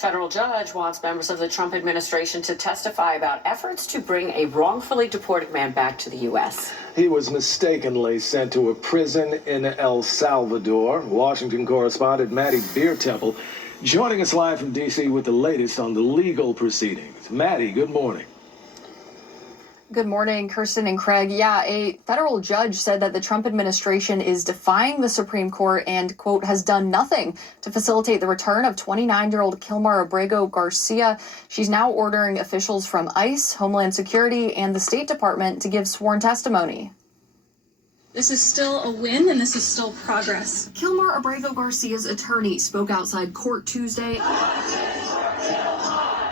Federal judge wants members of the Trump administration to testify about efforts to bring a wrongfully deported man back to the U.S. He was mistakenly sent to a prison in El Salvador. Washington correspondent Maddie Beirtempfel joining us live from D.C. with the latest on the legal proceedings. Maddie, good morning. Good morning, Kirsten and Craig. Yeah, a federal judge said that the Trump administration is defying the Supreme Court and, quote, has done nothing to facilitate the return of 29-year-old Kilmar Abrego Garcia. She's now ordering officials from ICE, Homeland Security, and the State Department to give sworn testimony. This is still a win, and this is still progress. Kilmar Abrego Garcia's attorney spoke outside court Tuesday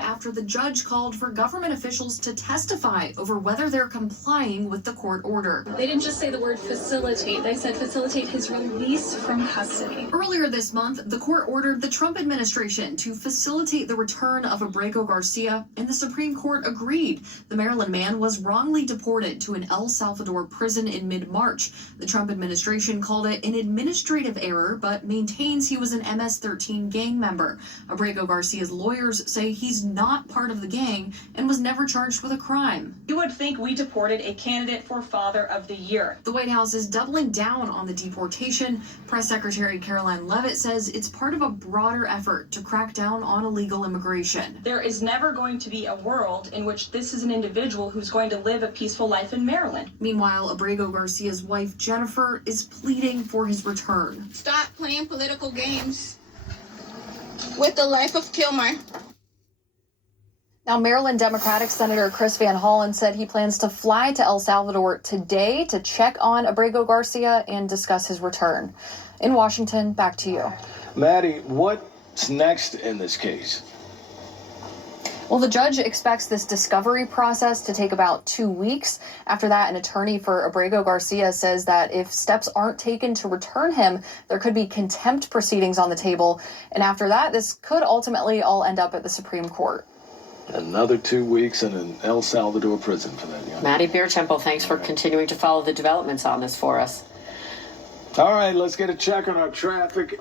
after the judge called for government officials to testify over whether they're complying with the court order. They didn't just say the word facilitate, they said facilitate his release from custody. Earlier this month, the court ordered the Trump administration to facilitate the return of Abrego Garcia, and the Supreme Court agreed. The Maryland man was wrongly deported to an El Salvador prison in mid-March. The Trump administration called it an administrative error, but maintains he was an MS-13 gang member. Abrego Garcia's lawyers say he's not part of the gang and was never charged with a crime. You would think we deported a candidate for Father of the Year. The White House is doubling down on the deportation. Press Secretary Caroline Leavitt says it's part of a broader effort to crack down on illegal immigration. There is never going to be a world in which this is an individual who's going to live a peaceful life in Maryland. Meanwhile, Abrego Garcia's wife, Jennifer, is pleading for his return. Stop playing political games with the life of Kilmar. Now, Maryland Democratic Senator Chris Van Hollen said he plans to fly to El Salvador today to check on Abrego Garcia and discuss his return. In Washington, back to you. Maddie, what's next in this case? Well, the judge expects this discovery process to take about 2 weeks. After that, an attorney for Abrego Garcia says that if steps aren't taken to return him, there could be contempt proceedings on the table. And after that, this could ultimately all end up at the Supreme Court. Another 2 weeks in an El Salvador prison for that young Maddie Beirtempfel, thanks for continuing to follow the developments on this for us. All right, let's get a check on our traffic.